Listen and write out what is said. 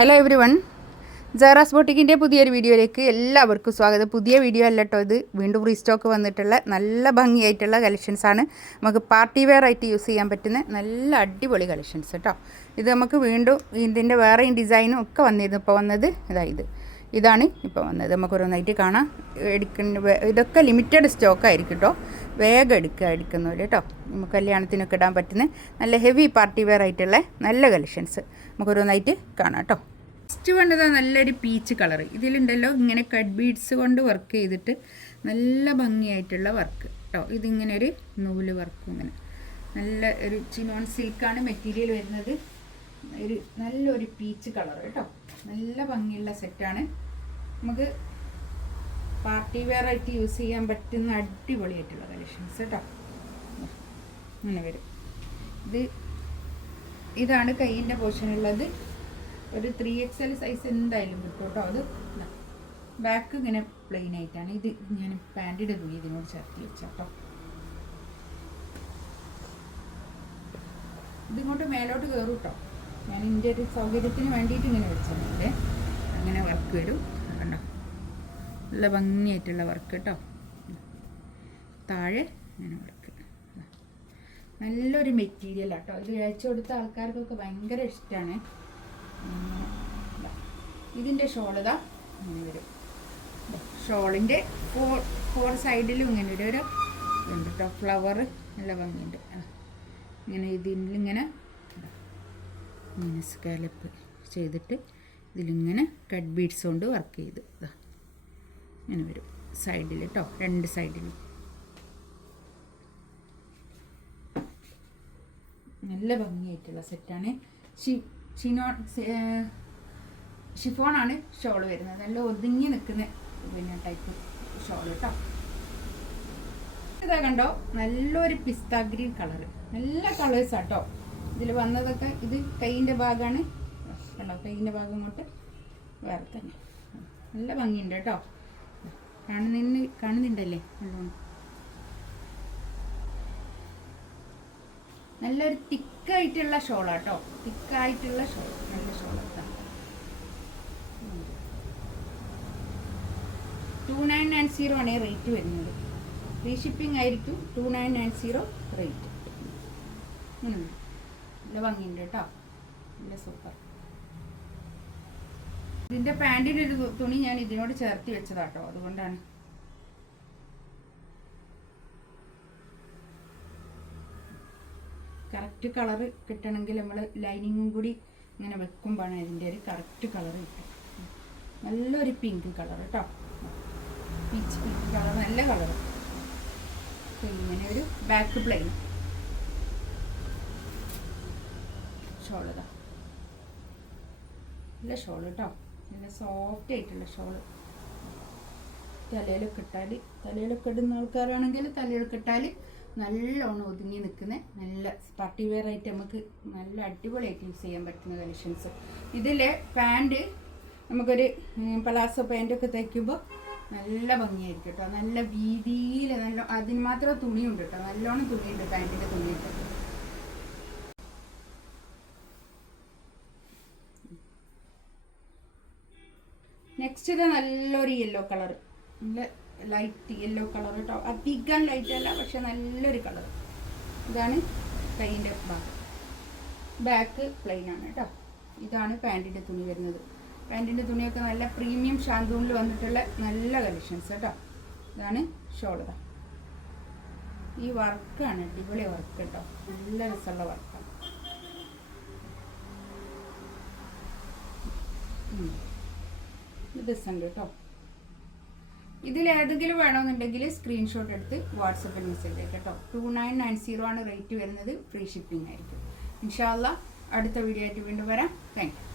Hello every one, ജാറാസ് ബോട്ടിക്കിൻ്റെ പുതിയൊരു വീഡിയോയിലേക്ക് എല്ലാവർക്കും സ്വാഗതം. പുതിയ വീഡിയോ അല്ല കേട്ടോ, ഇത് വീണ്ടും റീസ്റ്റോക്ക് വന്നിട്ടുള്ള നല്ല ഭംഗിയായിട്ടുള്ള കളക്ഷൻസാണ്. നമുക്ക് പാർട്ടി വെയർ ആയിട്ട് യൂസ് ചെയ്യാൻ പറ്റുന്ന നല്ല അടിപൊളി കളക്ഷൻസ് കേട്ടോ. ഇത് നമുക്ക് വീണ്ടും ഇതിൻ്റെ വേറെയും ഡിസൈനും ഒക്കെ വന്നിരുന്നു. ഇപ്പോൾ വന്നത് ഇതാണ് ഇപ്പോൾ വന്നത്. നമുക്ക് ഓരോന്നായിട്ട് കാണാം. ഇതൊക്കെ ലിമിറ്റഡ് സ്റ്റോക്കായിരിക്കും കേട്ടോ. വേഗം എടുക്കുന്നവർ കേട്ടോ. നമുക്ക് കല്യാണത്തിനൊക്കെ ഇടാൻ പറ്റുന്ന നല്ല ഹെവി പാർട്ടി വെയർ ആയിട്ടുള്ള നല്ല കളക്ഷൻസ് നമുക്ക് ഓരോന്നായിട്ട് കാണാം കേട്ടോ. ഫസ്റ്റ് വേണ്ടത് നല്ലൊരു പീച്ച് കളർ. ഇതിലുണ്ടല്ലോ ഇങ്ങനെ കട്ട് ബീഡ്സ് കൊണ്ട് വർക്ക് ചെയ്തിട്ട് നല്ല ഭംഗിയായിട്ടുള്ള വർക്ക് കേട്ടോ. ഇതിങ്ങനെ ഒരു നൂല് വർക്ക്, ഇങ്ങനെ നല്ല ഒരു ചിനോൺ സിൽക്കാണ് മെറ്റീരിയൽ വരുന്നത്. നല്ലൊരു പീച്ച് കളർ കേട്ടോ. നല്ല ഭംഗിയുള്ള സെറ്റാണ്. നമുക്ക് പാർട്ടി വെയർ ആയിട്ട് യൂസ് ചെയ്യാൻ പറ്റുന്ന അടിപൊളിയായിട്ടുള്ള കളക്ഷൻസ് കേട്ടോ. അങ്ങനെ വരും. ഇതാണ് കയ്യിൻ്റെ പോർഷനുള്ളത്. ഒരു 3XL സൈസ് എന്തായാലും കിട്ടും കേട്ടോ. അത് ബാക്ക് ഇങ്ങനെ പ്ലെയിൻ ആയിട്ടാണ്. ഇത് ഞാൻ പാൻറ്റിൻ്റെ തുണി ഇതിനോട് ചേർത്ത് വെച്ചാട്ടോ. ഇതിങ്ങോട്ട് മേലോട്ട് കയറും കേട്ടോ. ഞാൻ ഇതിൻ്റെ ഒരു സൗകര്യത്തിന് വേണ്ടിയിട്ട് ഇങ്ങനെ വെച്ചിട്ടുണ്ട്. അങ്ങനെ വർക്ക് വരും കണ്ടോ. നല്ല ഭംഗിയായിട്ടുള്ള വർക്ക് കേട്ടോ. താഴെ ഇങ്ങനെ വർക്ക്. നല്ലൊരു മെറ്റീരിയൽ കേട്ടോ. ഇത് അയച്ചു കൊടുത്ത ആൾക്കാർക്കൊക്കെ ഭയങ്കര ഇഷ്ടമാണ്. ഇതിൻ്റെ ഷോളിതാ ഇങ്ങനെ വരും. ഷോളിൻ്റെ ഫോർ സൈഡിലും ഇങ്ങനെ ഒരു ഇതുണ്ട് കേട്ടോ. ഫ്ലവർ നല്ല ഭംഗിയുണ്ട്. ഇങ്ങനെ ഇതിലിങ്ങനെ സ്കാലപ്പ് ചെയ്തിട്ട് ഇതിലിങ്ങനെ കട്ട് ബീഡ്സ് കൊണ്ട് വർക്ക് ചെയ്ത് ഇങ്ങനെ വരും സൈഡിൽ കേട്ടോ. രണ്ട് സൈഡിലും നല്ല ഭംഗിയായിട്ടുള്ള സെറ്റാണ്. ഷിഫോണാണ് ഷോൾ വരുന്നത്. നല്ല ഒതുങ്ങി നിൽക്കുന്ന ടൈപ്പ് ഷോൾ കേട്ടോ. ഇതാ കണ്ടോ, നല്ലൊരു പിസ്ത ഗ്രീൻ കളർ. നല്ല കളേഴ്സ് ആട്ടോ ഇതിൽ വന്നതൊക്കെ. ഇത് കൈയിൻ്റെ ഭാഗമാണ് കണ്ടോ. കൈയിൻ്റെ ഭാഗം കൊണ്ട് വേറെ തന്നെ നല്ല ഭംഗിയുണ്ട് കേട്ടോ. കാണുന്നുണ്ടല്ലേ നല്ലോണം. നല്ലൊരു തിക്കായിട്ടുള്ള ഷോളാട്ടോ. തിക്കായിട്ടുള്ള ഷോൾ, നല്ല ഷോളാണ്. 2990 ആണ് റേറ്റ് വരുന്നത്. ഫ്രീ ഷിപ്പിംഗ് ആയിരിക്കും. 2990 റേറ്റ്. നല്ല ഭംഗിയുണ്ട് കേട്ടോ. നല്ല സൂപ്പർ. ഇതിൻ്റെ പാൻറ്റിൻ്റെ ഒരു തുണി ഞാൻ ഇതിനോട് ചേർത്തി വെച്ചതാട്ടോ. അതുകൊണ്ടാണ്. കറക്റ്റ് കളറ് കിട്ടണമെങ്കിൽ നമ്മൾ ലൈനിങ്ങും കൂടി ഇങ്ങനെ വെക്കുമ്പോഴാണ് ഇതിൻ്റെ ഒരു കറക്റ്റ് കളർ കിട്ടും. നല്ലൊരു പിങ്ക് കളർ കേട്ടോ. പീച്ച് പിങ്ക് കളർ, നല്ല കളർ. ഇങ്ങനെ ഒരു ബാക്ക് പ്ലെയിൻ ഷോളിതാ. നല്ല ഷോൾ കേട്ടോ. നല്ല സോഫ്റ്റ് ആയിട്ടുള്ള ഷോള്. തലയിലൊക്കെ ഇടുന്ന ആൾക്കാരാണെങ്കിൽ തലയിലൊക്കെ ഇട്ടാൽ നല്ലോണം ഒതുങ്ങി നിൽക്കുന്ന നല്ല പാർട്ടി വെയർ ആയിട്ട് നമുക്ക് നല്ല അടിപൊളിയായിട്ട് യൂസ് ചെയ്യാൻ പറ്റുന്ന കളക്ഷൻസ്. ഇതിലെ പാൻറ് നമുക്കൊരു പലാസോ പാൻറ്റൊക്കെ തയ്ക്കുമ്പോൾ നല്ല ഭംഗിയായിരിക്കും കേട്ടോ. നല്ല വീതിയിൽ നല്ല അതിന് മാത്രം തുണിയുണ്ട് കേട്ടോ. നല്ലോണം തുണിയുണ്ട്, പാൻറ്റിൻ്റെ തുണിയുണ്ട്. നെക്സ്റ്റ് ഇത് നല്ലൊരു യെല്ലോ കളർ. നല്ല ലൈറ്റ് യെല്ലോ കളർ കേട്ടോ. അധികം ലൈറ്റ് അല്ല, പക്ഷെ നല്ലൊരു കളർ. ഇതാണ് കൈയിൻ്റെ ഭാഗം. ബാക്ക് പ്ലെയിൻ ആണ് കേട്ടോ. ഇതാണ് പാൻറ്റിൻ്റെ തുണി വരുന്നത്. പാൻറ്റിൻ്റെ തുണിയൊക്കെ നല്ല പ്രീമിയം ഷാന്തൂണിൽ വന്നിട്ടുള്ള നല്ല കളക്ഷൻസ് കേട്ടോ. ഇതാണ് ഷോൾഡർ. ഈ വർക്കാണ് അടിപൊളി വർക്ക് കേട്ടോ. നല്ല രസമുള്ള വർക്കാണ്. ഇത് രസമുണ്ട് കേട്ടോ. ഇതിലേതെങ്കിലും വേണമെന്നുണ്ടെങ്കിൽ സ്ക്രീൻഷോട്ട് എടുത്ത് വാട്സപ്പിൽ മെസ്സേജ് അയക്കാം കേട്ടോ. 2990 ആണ് റേറ്റ് വരുന്നത്. ഫ്രീ ഷിപ്പിംഗ് ആയിരിക്കും. ഇൻഷാ അല്ലാഹ് അടുത്ത വീഡിയോ ആയിട്ട് വീണ്ടും വരാം. Thank you.